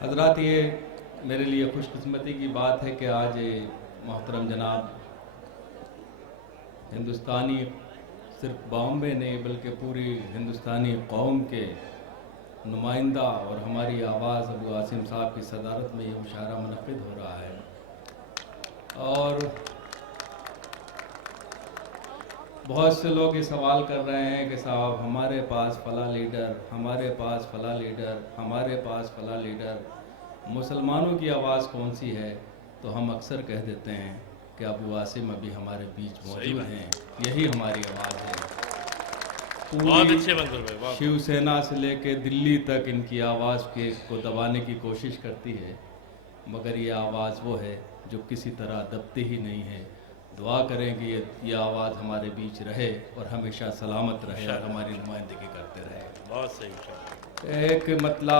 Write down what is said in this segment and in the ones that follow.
हजरात, ये मेरे लिए खुशकिस्मती की बात है कि आज मोहतरम जनाब हिंदुस्तानी सिर्फ बॉम्बे नहीं बल्कि पूरी हिंदुस्तानी कौम के नुमाइंदा और हमारी आवाज़ अबू आसिम साहब की सदारत में ये मुशायरा मुनक़िद हो रहा है। और बहुत से लोग ये सवाल कर रहे हैं कि साहब हमारे पास फ़ला लीडर, हमारे पास फ़ला लीडर, हमारे पास फ़ला लीडर, मुसलमानों की आवाज़ कौन सी है? तो हम अक्सर कह देते हैं कि अबू आसिम अभी हमारे बीच मौजूद हैं, यही हमारी आवाज़ है। बहुत अच्छे मंजूर भाई। शिवसेना से लेके दिल्ली तक इनकी आवाज़ को दबाने की कोशिश करती है, मगर ये आवाज़ वो है जो किसी तरह दबती ही नहीं है। दुआ करें कि ये आवाज़ हमारे बीच रहे और हमेशा सलामत रहे और हमारी नुमाइंदगी करते रहे। बहुत सही। एक मतला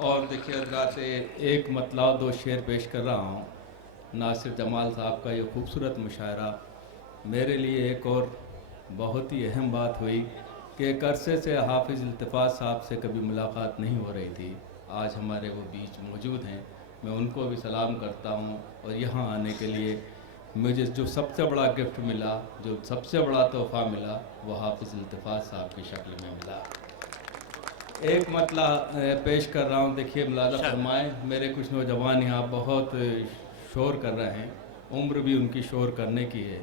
और देखिए हज़रात, एक मतला दो शेर पेश कर रहा हूँ। नासिर जमाल साहब का ये खूबसूरत मुशायरा मेरे लिए एक और बहुत ही अहम बात हुई कि एक अरसे से हाफिज़ इल्तिफ़ात साहब से कभी मुलाकात नहीं हो रही थी। आज हमारे वो बीच मौजूद हैं, मैं उनको भी सलाम करता हूँ। और यहाँ आने के लिए मुझे जो सबसे बड़ा गिफ्ट मिला, जो सबसे बड़ा तोहफ़ा मिला, वो हाफिज़ इल्तिफ़ात साहब की शक्ल में मिला। एक मतला पेश कर रहा हूँ, देखिए मुलाज़ा फरमाएँ। मेरे कुछ नौजवान यहाँ बहुत शोर कर रहे हैं, उम्र भी उनकी शोर करने की है,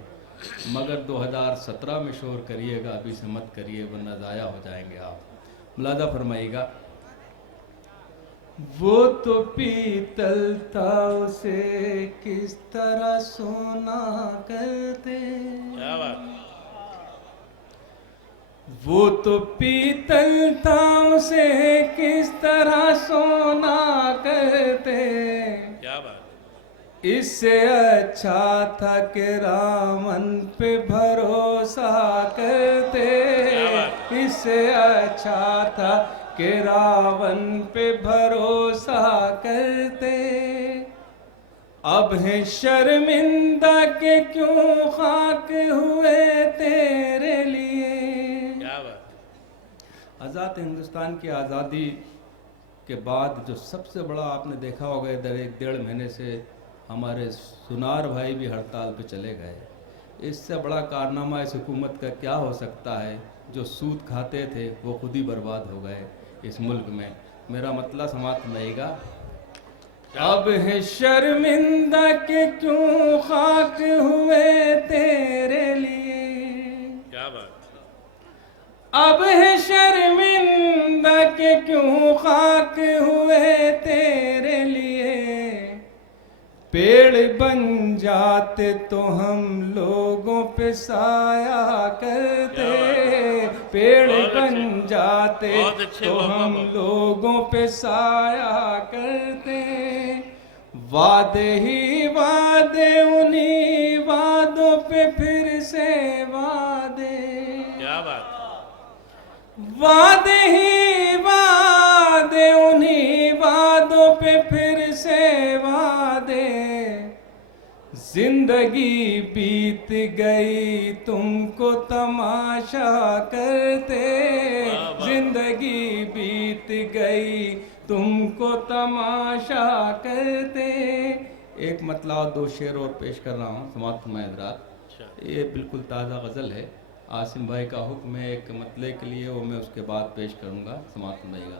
मगर 2017 में शोर करिएगा, अभी से मत करिए वरना ज़ाया हो जाएंगे आप। मुलाज़ा फरमाइएगा। वो तो पीतल था, उसे किस तरह सोना करते। क्या बात। वो तो पीतल था, उसे किस तरह सोना करते। क्या बात। इससे अच्छा था कि रावण पे भरोसा करते। इससे अच्छा था कि रावण पे भरोसा करते। अब है शर्मिंदा के क्यों खाक हुए तेरे लिए। क्या बात। आज़ाद हिंदुस्तान की आज़ादी के बाद जो सबसे बड़ा आपने देखा होगा, इधर 1-1.5 महीने से हमारे सुनार भाई भी हड़ताल पे चले गए। इससे बड़ा कारनामा इस हुकूमत का क्या हो सकता है? जो सूद खाते थे वो खुद ही बर्बाद हो गए इस मुल्क में। मेरा मतलब समाप्त रहेगा। अब है शर्मिंदा के क्यों खाक हुए तेरे लिए। क्या बात। अब है शर्मिंदा के क्यों खाक हुए तेरे लिए। पेड़ बन जाते तो हम लोगों पे साया करते। पेड़ बन जाते तो हम लोगों पे साया करते। वादे ही वादे, उन्हीं वादों पे फिर से वादे। क्या बात। वादे ही वादे, उन्हीं वादों पे फिर से वादे। जिंदगी बीत गई तुमको तमाशा करते। जिंदगी बीत गई तुमको तमाशा करते। एक मतला 2 शेर और पेश कर रहा हूँ, समाप्त महदरात। ये बिल्कुल ताज़ा गज़ल है। आसिम भाई का हुक्म है एक मतले के लिए, वो मैं उसके बाद पेश करूँगा। समाप्त फरमाइएगा।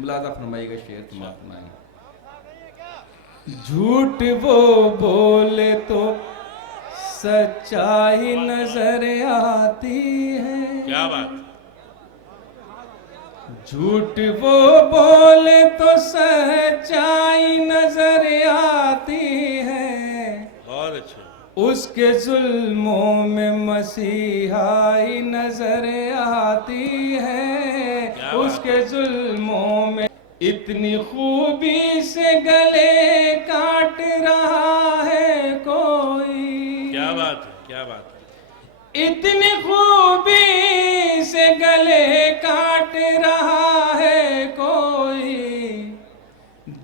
मुलाज़ा फरमाइएगा शेर समाप्त फरमाएंगे। झूठ वो बोले तो सच्चाई नजर आती है। क्या बात। झूठ वो बोले तो सच्चाई नजर आती है। बहुत अच्छे। उसके जुल्मों में मसीहाई नजर आती है। उसके जुल्मों में इतनी खूबी से गले काट रहा है कोई। क्या बात है। क्या बात है। इतनी खूबी से गले काट रहा है कोई।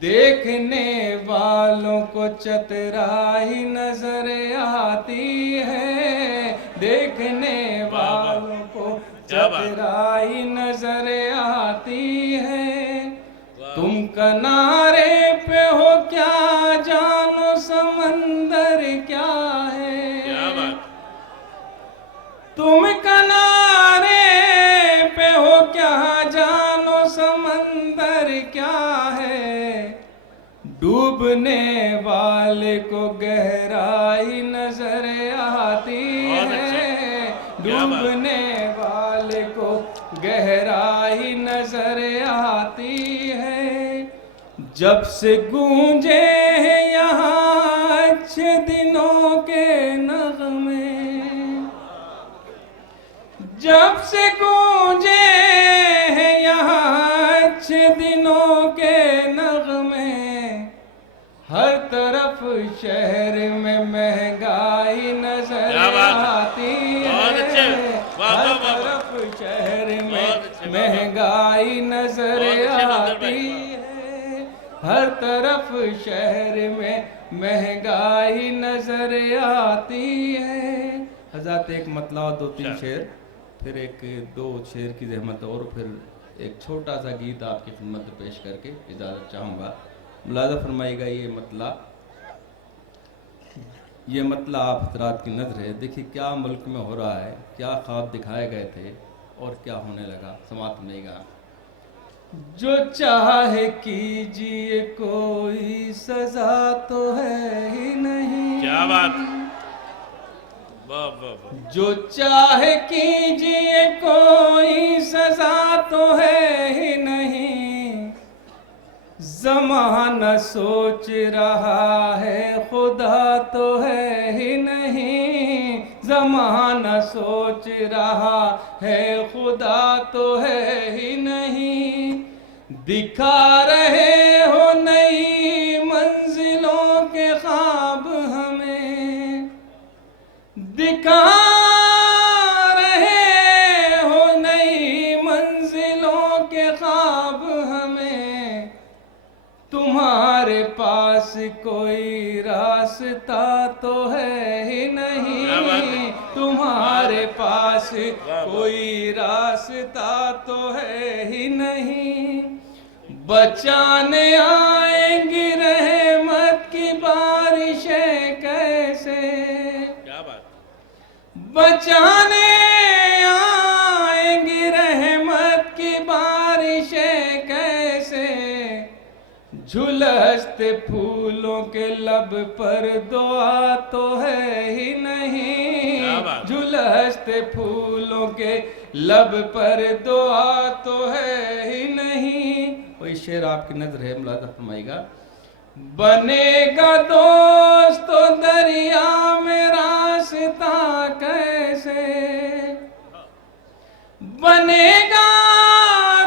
देखने वालों को चतुराई नजर आती है। देखने वालों को चतुराई नजर आती है। तुम किनारे पे हो क्या जानो समंदर क्या है। क्या बात। तुम किनारे पे हो क्या जानो समंदर क्या है। डूबने वाले को गहराई नजर आती बहुत अच्छा। है। क्या बात। डूबने वाले को गहराई नजर आती है। जब से गूंजे हैं यहाँ अच्छे दिनों के नगमे। जब से गूंजे हैं यहाँ अच्छे दिनों के नगमे। हर तरफ शहर में महंगाई नजर क्या बात है। आती बहुत अच्छे। है। वाह, हर वाह, वाह, वाह। तरफ शहर बहुत में अच्छे, वाह, वाह। महंगाई नजर बहुत अच्छे नंदन भाई, आती वाह। है। हर तरफ शहर में महंगाई नजर आती है। हज़रत एक मतला दो तीन अच्छा। शेर, फिर एक दो शेर की जहमत और फिर एक छोटा सा गीत आपकी खिदमत में पेश करके इजाज़त चाहूँगा। मुलाज़ा फरमाइएगा ये मतला आप हज़रात की नज़र है। देखिए क्या मुल्क में हो रहा है, क्या ख्वाब दिखाए गए थे और क्या होने लगा। समाप्त नहीं। जो चाहे कीजिए कोई सजा तो है ही नहीं। क्या बात। वाह वाह वाह। जो चाहे कीजिए कोई सजा तो है ही नहीं। ज़माना सोच रहा है खुदा तो है ही नहीं। ज़माना सोच रहा है खुदा तो है ही नहीं। दिखा रहे हो नई मंजिलों के ख्वाब हमें। दिखा रहे हो नई मंजिलों के ख्वाब हमें। तुम्हारे पास कोई रास्ता तो है ही क्या बात नहीं। है। तुम्हारे पास वाह। कोई रास्ता तो है ही नहीं। बचाने आएंगी रहमत की बारिशें कैसे। क्या बात। बचाने आएंगी रहमत की बारिशें कैसे। झुलसते फूलों के लब पर दुआ तो है ही नहीं। क्या बात। झुलसते फूलों के लब पर दुआ तो है ही नहीं। वही शेर आपकी नजर है, मुलाज़ा फरमाइएगा। बनेगा दोस्त तो दरिया में रास्ता कैसे। बनेगा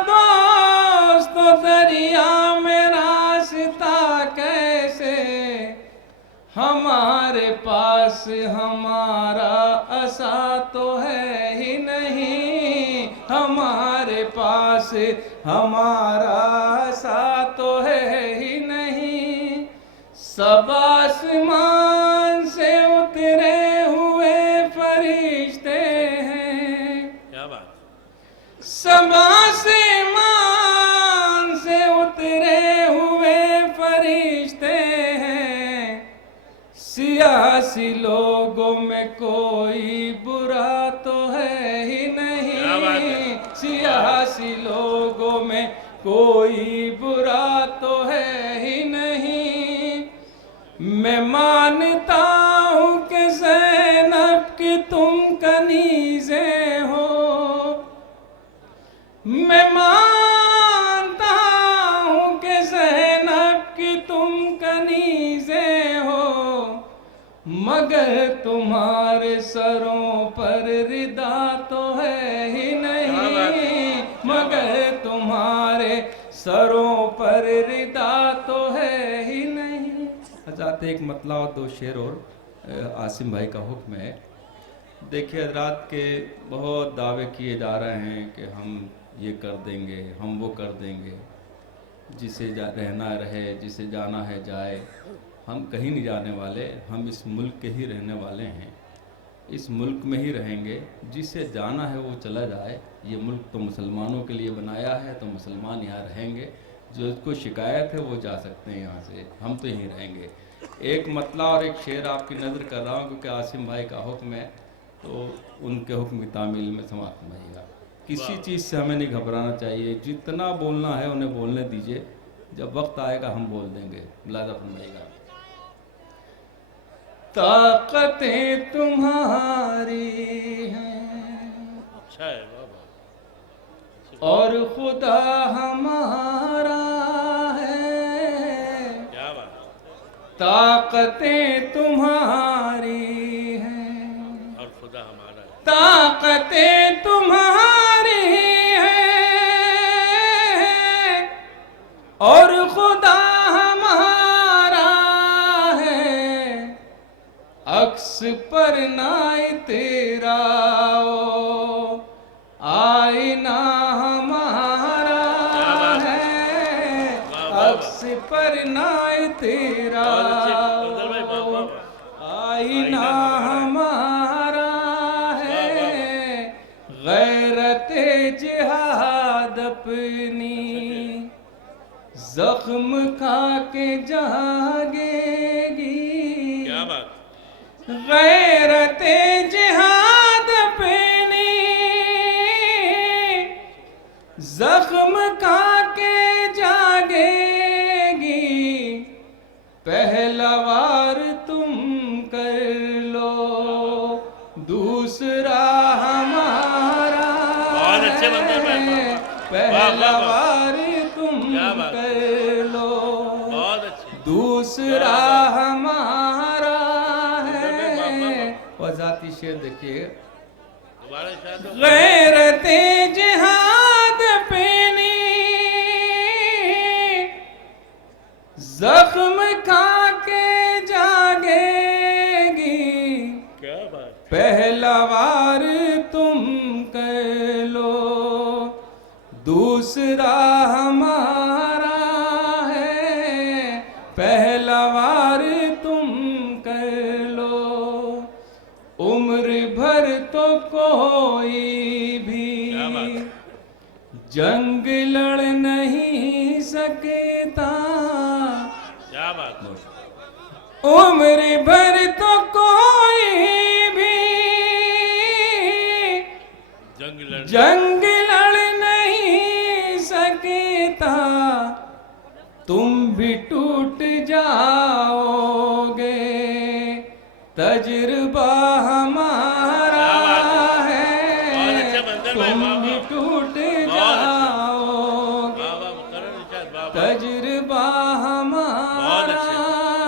दोस्त तो दरिया में रास्ता कैसे। हमारे पास हमारा असा तो है ही नहीं। हमारे पास हमारा असा तो है ही नहीं। सब आसमान से उतरे हुए फरिश्ते हैं। क्या बात। सब आसमान से उतरे हुए फरिश्ते हैं। सियासी लोगों में कोई बुरा तो है ही क्या बात नहीं। है। सियासी लोगों में कोई बुरा तो है ही नहीं। मैं मानता हूँ कि ज़ैनब की तुम कनीज़े हो। मैं मानता हूँ कि ज़ैनब की तुम कनीज़े हो। मगर तुम्हारे सरों पर रिदा तो है ही नहीं। मगर तुम्हारे सरों पर रिदा तो है ही नहीं। हज़रत एक मतला और दो शेर और आसिम भाई का हुक्म है। देखिए हज़रत के बहुत दावे किए जा रहे हैं कि हम ये कर देंगे, हम वो कर देंगे। जिसे रहना रहे, जिसे जाना है जाए। हम कहीं नहीं जाने वाले, हम इस मुल्क के ही रहने वाले हैं। इस मुल्क में ही रहेंगे। जिसे जाना है वो चला जाए। ये मुल्क तो मुसलमानों के लिए बनाया है, तो मुसलमान यहाँ रहेंगे। जो उसको शिकायत है वो जा सकते हैं यहाँ से, हम तो यहीं रहेंगे। एक मतला और एक शेर आपकी नज़र कर रहा हूँ क्योंकि आसिम भाई का हुक्म है, तो उनके हुक्म की तामील में समाप्त फरमाइएगा। किसी चीज़ से हमें नहीं घबराना चाहिए, जितना बोलना है उन्हें बोलने दीजिए, जब वक्त आएगा हम बोल देंगे। मुलाजा फरमाइएगा। ताकतें तुम्हारी हैं अच्छा है बाबा, और खुदा हमारा है। क्या बात, ताकतें तुम्हारी हैं और खुदा हमारा है। ताकतें तुम्हारी हैं और खुदा हमारा है। अक्स पर नाई तेरा ओ आईना हमारा है। अक्स पर नाई तेरा आईना हमारा है। गैरत जिहाद अपनी जख्म खा के जागेगी। क्या बात, गैरत जिहाद अपनी जख्म खा के जागेगी। पहला वार तुम कर लो, दूसरा हमारा बहुत अच्छे बंदे भाई, है। वाह, पहला वाह, वाह। वार तुम क्या बात। कर लो, बहुत अच्छे, दूसरा वाह, वाह। हमारा वाह, वाह, है। वाह। और जाती शेर देखिए। दोबारा शायद हो। गैरते जिहाद अपनी जख्म खा के जागेगी। क्या बात, पहला वार तुम कर लो, दूसरा हमारा है। पहला वार तुम कर लो, उम्र भर तो कोई भी क्या बात, जंग लड़ नहीं सकता। क्या बात, उम्र भर तो कोई भी जंग लड़ नहीं सकता। तुम भी टूट जाओगे, तजुर्बा हमारा है। तुम भी टूट जाओगे, बाबा मुकर्रर शायद, बाबा तजुर्बा हमारा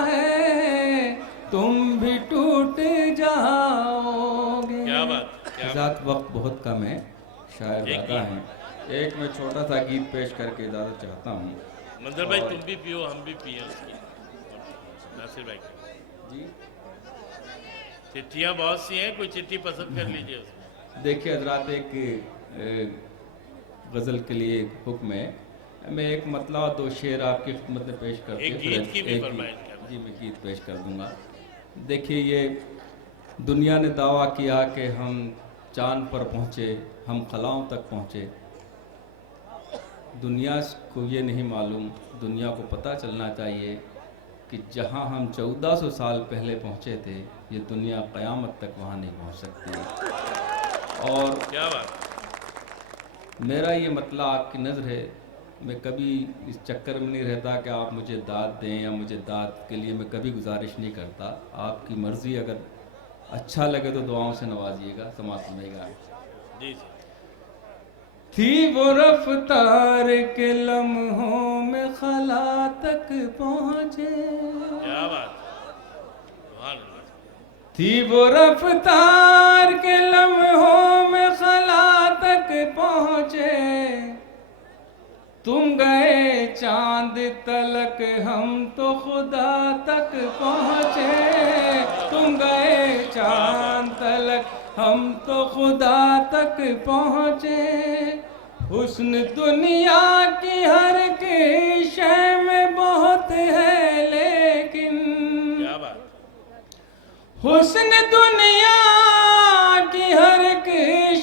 है। तुम भी टूट जाओगे। क्या बात, क्या साथ वक्त बहुत कम है, शायर एक ज़्यादा हैं। एक मैं छोटा सा गीत पेश करके इजाज़त चाहता हूँ। मंजर भाई, तुम भी पियो, हम भी पिए उसकी। नासिर भाई जी चिट्ठियाँ बहुत सी हैं, कोई चिट्ठी पसंद कर लीजिए उसमें। देखिए हजरात, एक गज़ल के लिए एक हुक्म है। मैं एक मतला और दो शेर आपकी खिदमत में पेश करके एक फिर गीत की भी एक फरमाइश करना। जी मैं गीत पेश कर दूंगा। देखिए, ये दुनिया ने दावा किया कि हम चांद पर पहुँचे, हम खलाओं तक पहुँचे। दुनिया को ये नहीं मालूम, दुनिया को पता चलना चाहिए कि जहाँ हम 1400 साल पहले पहुँचे थे, ये दुनिया क़यामत तक वहाँ नहीं पहुँच सकती। और क्या बात, मेरा ये मतला आपकी नज़र है। मैं कभी इस चक्कर में नहीं रहता कि आप मुझे दाद दें, या मुझे दाद के लिए मैं कभी गुजारिश नहीं करता। आपकी मर्ज़ी, अगर अच्छा लगे तो दुआओं से नवाजिएगा, समाज सुनेगा। जी जी, थी वो रफ्तार के लम्हों में खला तक पहुँचे। क्या बात, सुभान अल्लाह। थी वो रफ्तार के लम्हों में खला तक पहुँचे। तुम गए चांद तलक, हम तो खुदा तक पहुँचे। तुम गए चांद तलक, हम तो खुदा तक पहुँचे। हुस्न दुनिया की हर के शय में बहुत है, लेकिन क्या बात, हुस्न दुनिया की हर एक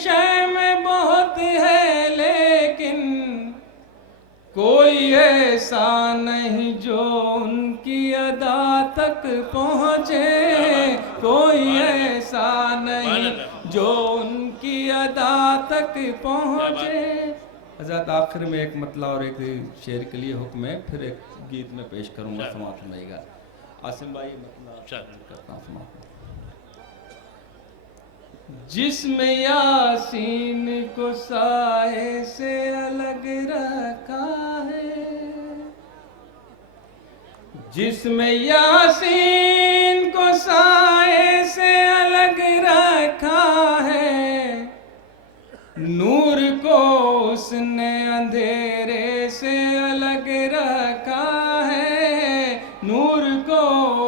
शय में बहुत है, लेकिन कोई है ऐसा नहीं जो उनकी अदा तक पहुँचे, कोई ऐसा नहीं जो उनकी अदा तक पहुँचे। हज़रत आखिर में एक मतला और एक शेर के लिए हुक्म है, फिर एक गीत में पेश करूँगा, समाप्त होगा। आसिम भाई मतलब करता हूँ समाप्त। जिसमें यासीन को साए से अलग रखा है, जिसमें यासीन को साए से अलग रखा है, नूर को उसने अंधेरे से अलग रखा है, नूर को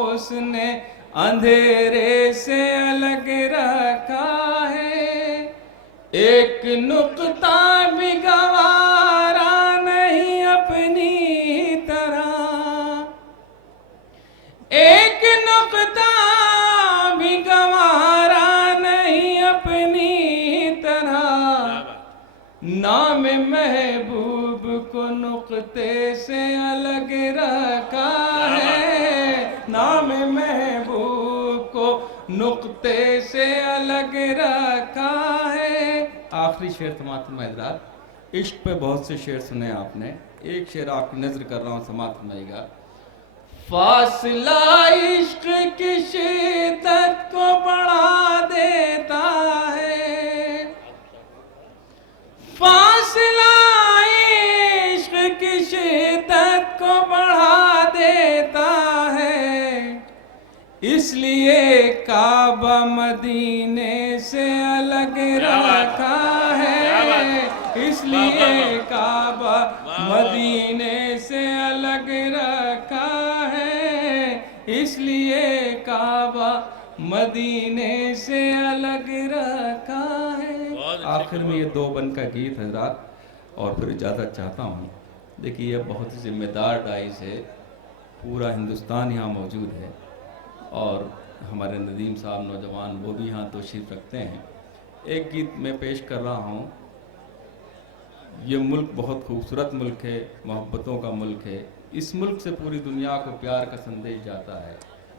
उसने अंधेरे से अलग रखा है। एक नुक्ता भी गवारा नहीं अपनी तरह, एक नुक्ता भी गवारा नहीं अपनी तरह। नाम महबूब को नुक्ते से अलग रखा है, नाम महबूब को नुक्ते से अलग रखा है। आखिरी शेर समाप्त में हज़रात, इश्क पे बहुत से शेर सुने आपने, एक शेर आपकी नजर कर रहा हूँ, समाप्त में। फासला इश्क की शिद्दत को बढ़ा देता है, फासला इश्क की शिद्दत को बढ़ा देता है। इसलिए काबा मदीने से अलग रखा है, इसलिए काबा मदीने से अलग रखा है, इसलिए काबा मदीने से अलग रखा है। आखिर में ये दो बन का गीत हजरात, और फिर इजाज़त चाहता हूँ। देखिए ये बहुत ही जिम्मेदार डाइस है, पूरा हिंदुस्तान यहाँ मौजूद है और हमारे नदीम साहब नौजवान वो भी यहाँ तशरीफ़ रखते हैं। एक गीत मैं पेश कर रहा हूँ। ये मुल्क बहुत खूबसूरत मुल्क है, मोहब्बतों का मुल्क है, इस मुल्क से पूरी दुनिया को प्यार का संदेश जाता है।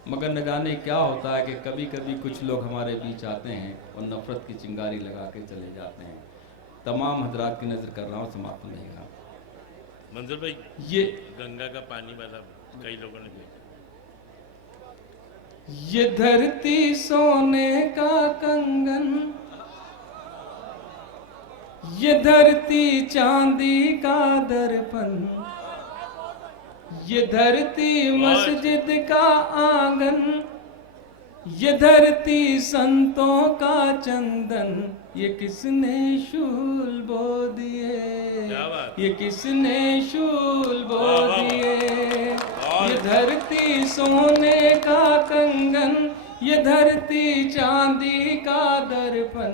मगर न जाने क्या होता है कि कभी कभी कुछ लोग हमारे बीच आते हैं और नफ़रत की चिंगारी लगा के चले जाते हैं। तमाम हजरात की नज़र कर रहा हूँ, समाप्त नहीं रहा। मंजूर भाई, ये गंगा का पानी वाला कई लोगों ने देखा। ये धरती सोने का कंगन, ये धरती चांदी का दर्पण, ये धरती मस्जिद का आंगन, ये धरती संतों का चंदन, ये किसने शूल बो दिए, ये किसने शूल बो दिए। ये धरती सोने का कंगन, ये धरती चांदी का दर्पण,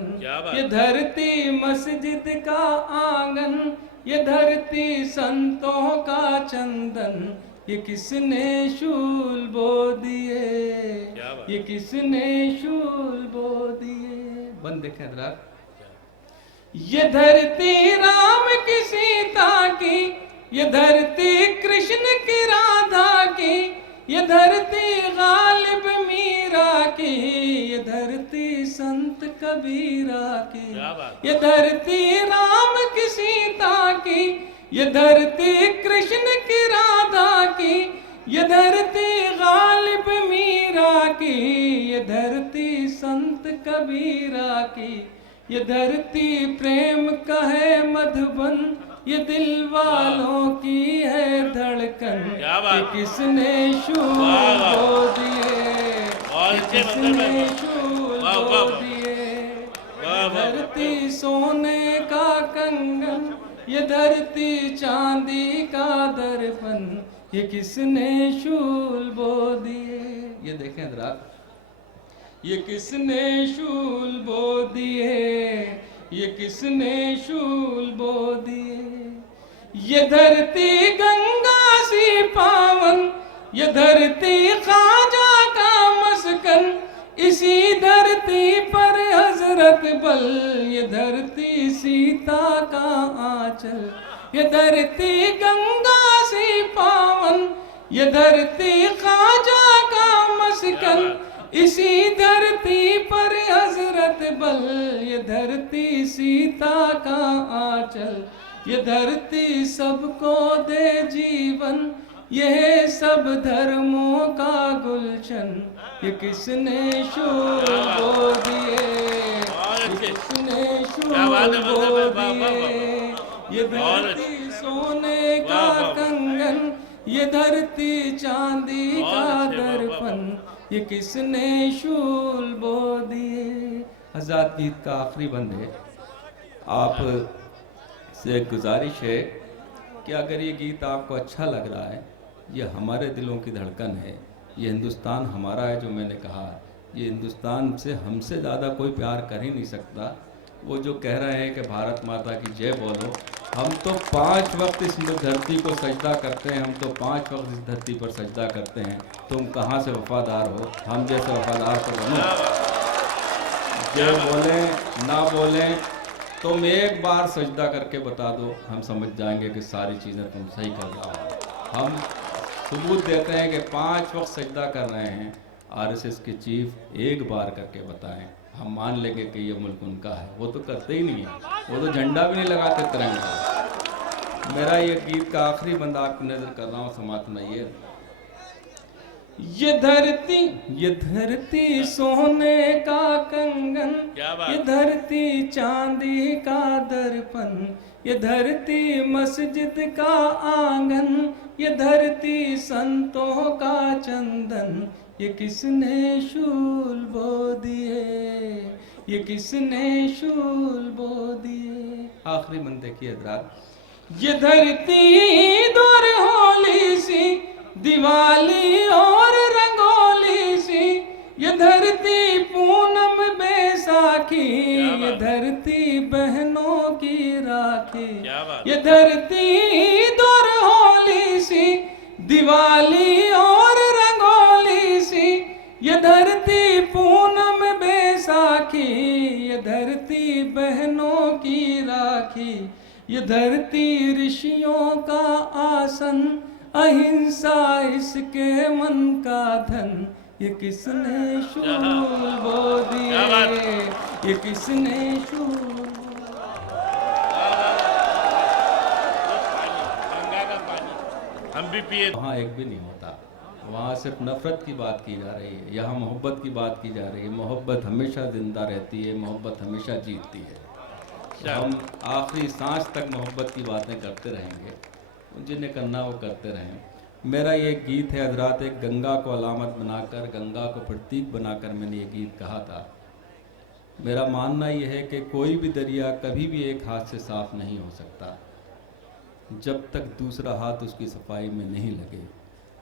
ये धरती मस्जिद का आंगन, ये धरती संतों का चंदन, ये किसने शूल बो दिए, ये किसने शूल बो दिए। बंद देखें हज़रात, ये धरती राम की सीता की, ये धरती कृष्ण की राधा की, ये धरती गालिब मीरा की, ये धरती संत कबीरा की, ये धरती राम की सीता की, ये धरती कृष्ण की राधा की, ये धरती गालिब मीरा की, ये धरती संत कबीरा की, ये धरती प्रेम का है मधुबन, ये दिल वालों की है धड़कन, ये किसने शूल बो दिए, ये किसने शूल बो दिए। धरती सोने का कंगन, ये धरती चांदी का दर्पण, ये किसने शूल बो दिए। ये देखें हज़रात, ये किसने शूल बो दिए, ये किसने शूल बो दिए। ये धरती गंगा सी पावन, ये धरती ख्वाजा का मस्कन, इसी धरती पर हजरत बल, ये धरती सीता का आंचल। ये धरती गंगा से सी पावन, ये धरती ख्वाजा का मस्कन, इसी धरती पर हजरत बल, ये धरती सीता का आंचल, ये धरती सबको दे जीवन, यह सब धर्मों का गुलशन, ये किसने शूर बो दिए, ये किसने शूर बो दिए, ये धरती सोने का कंगन, ये धरती चांदी का दर्पण, ये किसने शूल बो दिए। आजाद गीत का आखिरी बंद है। आप से एक गुजारिश है कि अगर ये गीत आपको अच्छा लग रहा है, ये हमारे दिलों की धड़कन है, ये हिंदुस्तान हमारा है। जो मैंने कहा, ये हिंदुस्तान से हमसे ज़्यादा कोई प्यार कर ही नहीं सकता। वो जो कह रहे हैं कि भारत माता की जय बोलो, हम तो 5 वक्त इस धरती को सजदा करते हैं, हम तो 5 वक्त इस धरती पर सजदा करते हैं। तुम कहाँ से वफादार हो, हम जैसे वफादार तो बनो। जय बोलें ना बोलें, तुम एक बार सजदा करके बता दो, हम समझ जाएंगे कि सारी चीज़ें तुम सही कर रहे हो। हम सबूत देते हैं कि 5 वक्त सजदा कर रहे हैं। आरएसएस के चीफ एक बार करके बताएं, हम मान लेंगे कि ये मुल्क उनका है। वो तो करते ही नहीं है, वो तो झंडा भी नहीं लगाते तिरंगा। मेरा ये गीत का आखिरी बंद आपकी नजर कर रहा हूँ, समाप्त में ये धरती सोने का कंगन, ये धरती चांदी का दर्पण, ये धरती मस्जिद का आंगन, ये धरती संतों का चंदन, ये किसने शूल बो दिए, ये किसने शूल बो दिए। आखिरी बंद देखिए हज़रात, ये धरती दूर होली सी, दिवाली और रंगोली सी, ये धरती पूनम बैसाखी, ये धरती बहनों की राखी, ये धरती दूर होली सी, दिवाली और रंगोली सी, ये धरती पूनम बैसाखी, ये धरती बहनों की राखी, ये धरती ऋषियों का आसन, अहिंसा इसके मन का धन, ये किसने शूल बो दिए, ये किसने शूल। गंगा का पानी हम भी पिए। वहाँ एक भी नहीं होता, वहाँ सिर्फ नफरत की बात की जा रही है, यहाँ मोहब्बत की बात की जा रही है। मोहब्बत हमेशा जिंदा रहती है, मोहब्बत हमेशा जीतती है। हम आखिरी सांस तक मोहब्बत की बातें करते रहेंगे, जिन्हें करना वो करते रहें। मेरा ये गीत है हजरात, एक गंगा को अलामत बनाकर, गंगा को प्रतीक बनाकर मैंने ये गीत कहा था। मेरा मानना ये है कि कोई भी दरिया कभी भी एक हाथ से साफ नहीं हो सकता जब तक दूसरा हाथ उसकी सफाई में नहीं लगे।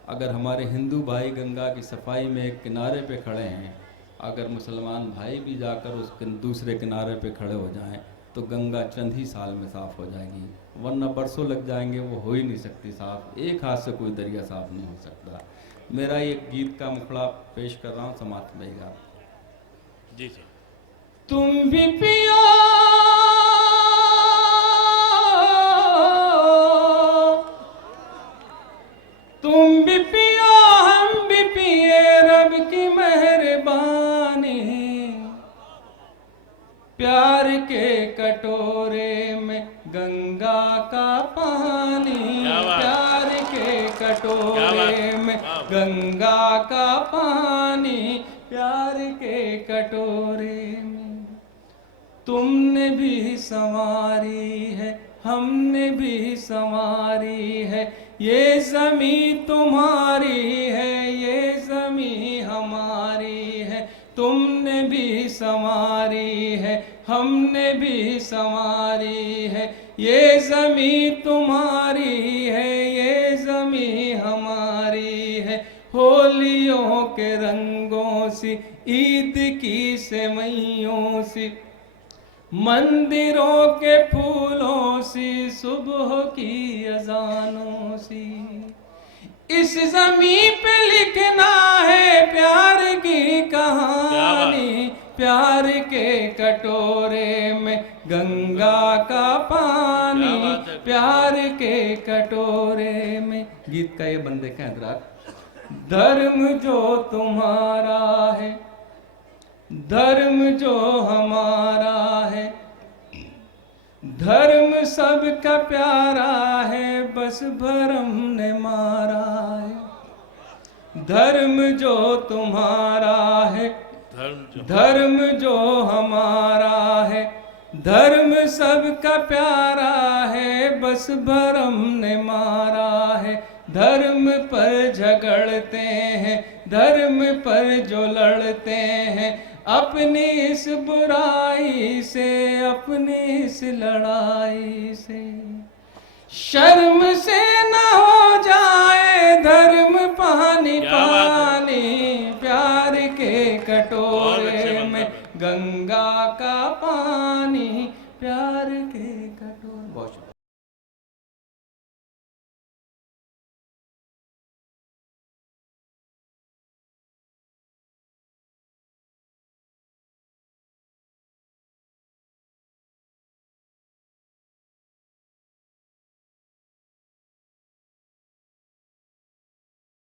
अगर हमारे हिंदू भाई गंगा की सफाई में एक किनारे पे खड़े हैं, अगर मुसलमान भाई भी जाकर उस दूसरे किनारे पे खड़े हो जाएं, तो गंगा चंद ही साल में साफ़ हो जाएगी, वरना बरसों लग जाएंगे, वो हो ही नहीं सकती साफ़। एक हाथ से कोई दरिया साफ़ नहीं हो सकता। मेरा ये गीत का मुखड़ा पेश कर रहा हूँ, समाप्त रहेगा। जी जी। तुम भी पियो तुम भी पियो, हम भी पिए, रब की मेहरबानी, प्यार के कटोरे में गंगा का पानी, प्यार के कटोरे में गंगा का पानी, प्यार के कटोरे में। तुमने भी संवारी है, हमने भी संवारी है, ये ज़मीं तुम्हारी है, ये ज़मीं हमारी है। तुमने भी संवारी है, हमने भी संवारी है, ये ज़मीं तुम्हारी है, ये ज़मीं हमारी है। होलियों के रंगों सी, ईद की सेवइयों सी, मंदिरों के फूलों सी, सुबह की अजानों सी, इस जमीन पे लिखना है प्यार की कहानी, प्यार के कटोरे में गंगा का पानी, क्या बात है। प्यार के कटोरे में। गीत का ये बंद देखें हजरात। धर्म जो तुम्हारा है, धर्म जो हमारा है, धर्म सबका प्यारा है, बस भरम ने मारा है। धर्म जो तुम्हारा है, धर्म जो हमारा है, धर्म सबका प्यारा है, बस भरम ने मारा है। धर्म पर झगड़ते हैं, धर्म पर जो लड़ते हैं, अपनी इस बुराई से, अपनी इस लड़ाई से। शर्म से न हो जाए धर्म पानी पानी, प्यार के कटोरे में गंगा का पानी, प्यार के